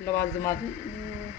लवाजमात.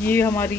ये हमारी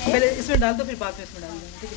पहले इसमें डाल दो, फिर बाद में इसमें डाल देंगे. ठीक है.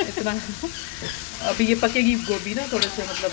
इतना. अभी ये पकेगी गोभी ना, थोड़े से मतलब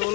रोल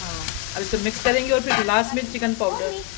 हाँ, अब इसको मिक्स करेंगे और फिर लास्ट में चिकन पाउडर.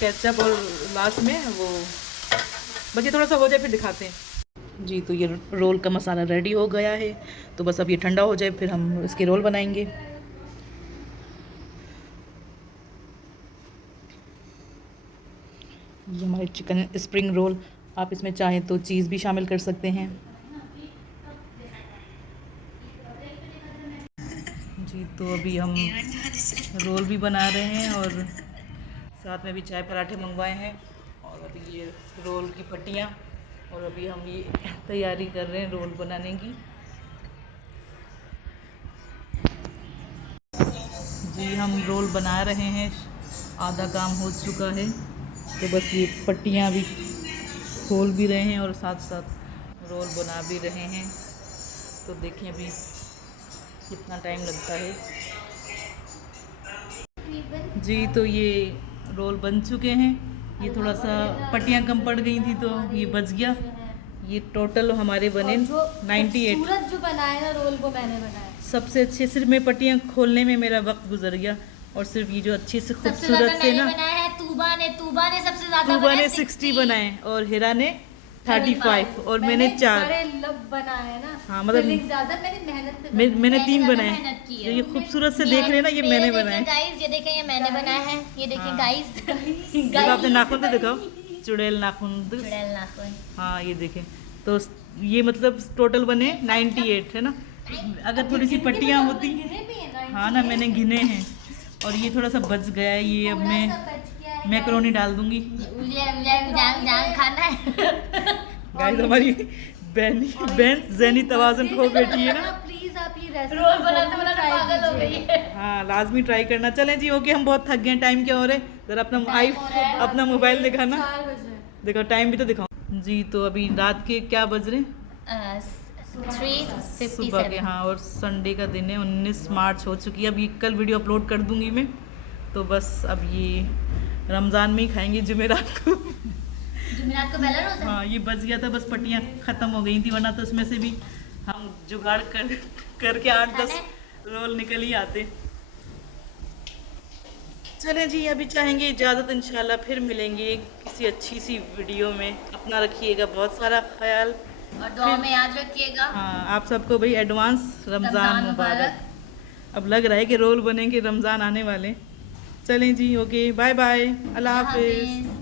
केचप और लास्ट में वो बस ये थोड़ा सा हो जाए फिर दिखाते हैं. जी, तो ये रोल का मसाला रेडी हो गया है. तो बस अब ये ठंडा हो जाए फिर हम इसके रोल बनाएंगे. ये हमारे चिकन स्प्रिंग रोल. आप इसमें चाहें तो चीज़ भी शामिल कर सकते हैं. जी, तो अभी हम रोल भी बना रहे हैं और साथ में भी चाय पराठे मंगवाए हैं. और अभी ये रोल की पट्टियाँ, और अभी हम ये तैयारी कर रहे हैं रोल बनाने की. जी, हम रोल बना रहे हैं, आधा काम हो चुका है. तो बस ये पट्टियाँ भी खोल भी रहे हैं और साथ साथ रोल बना भी रहे हैं. तो देखें अभी कितना टाइम लगता है. जी, तो ये रोल बन चुके हैं. ये थोड़ा सा पट्टियाँ कम पड़ गई थी तो ये बच गया. ये टोटल हमारे बने 98. सूरज जो बनाया ना रोल वो मैंने बनाया. सबसे अच्छे सिर्फ मैं पट्टियाँ खोलने में मेरा वक्त गुजर गया, और सिर्फ ये जो अच्छे से सबसे खूबसूरत ज्यादा से मैंने ना बनाया है तूबा ने सबसे ज्यादा तूबा ने बनाया 60 बनाए और हिरा ने 35 और मैंने 4. बड़े लब बनाए हैं ना. हाँ, मतलब Filling ज्यादा मैंने मेहनत से मैंने 3 ज्यादा बनाए. मेहनत की है. जो ये खूबसूरत से देख रहे हैं ना, ये मैंने बनाए. गाइस ये देखें, ये मैंने बनाया है. ये देखें हाँ. गाइस. देखो आपने नाखून तो दिखाओ, चुड़ैल नाखून. चुड़ैल नाखून. हाँ, ये देखें. तो ये मतलब टोटल बने 98 है ना. अगर थोड़ी सी पट्टियाँ होती, हाँ ना, मैंने गिने हैं. और ये थोड़ा सा बच गया है. ये अब मैं मैकरोनी डाल दूंगी. जान खाना है. गाइस, हमारी बहन ज़ैनी तवाज़ुन खो बैठी है ना. प्लीज आप ये रेसिपी रोल बनाते बनाते पागल हो गई है. हाँ, लाजमी ट्राई करना. चलें जी, ओके, हम बहुत थक गए हैं. टाइम क्या हो रहा है, ज़रा अपना मोबाइल दिखाना. 4 बजे. देखो टाइम भी तो दिखाओ. जी, तो अभी रात के क्या बज रहे हैं? 3:57. सुबह के. हाँ, और संडे का दिन है, 19 मार्च हो चुकी है. अब ये कल वीडियो अपलोड कर दूंगी मैं. तो बस अब ये रमज़ान में ही खाएंगे जुमेरात को. जुमेरात को पहला रोज़ा. हाँ, ये बच गया था, बस पट्टियाँ ख़त्म हो गई थी, वरना तो उसमें से भी हम जुगाड़ करके 8-10 रोल निकल ही आते. चलें जी, अभी चाहेंगे इजाज़त. इंशाल्लाह फिर मिलेंगे किसी अच्छी सी वीडियो में. अपना रखिएगा बहुत सारा ख्याल, और दुआ में याद रखिएगा. हाँ, आप सबको भाई एडवांस रमज़ान मुबारक. अब लग रहा है कि रोल बनेंगे, रमज़ान आने वाले. चलें जी, ओके, बाय बाय, अल्लाह हाफिज़.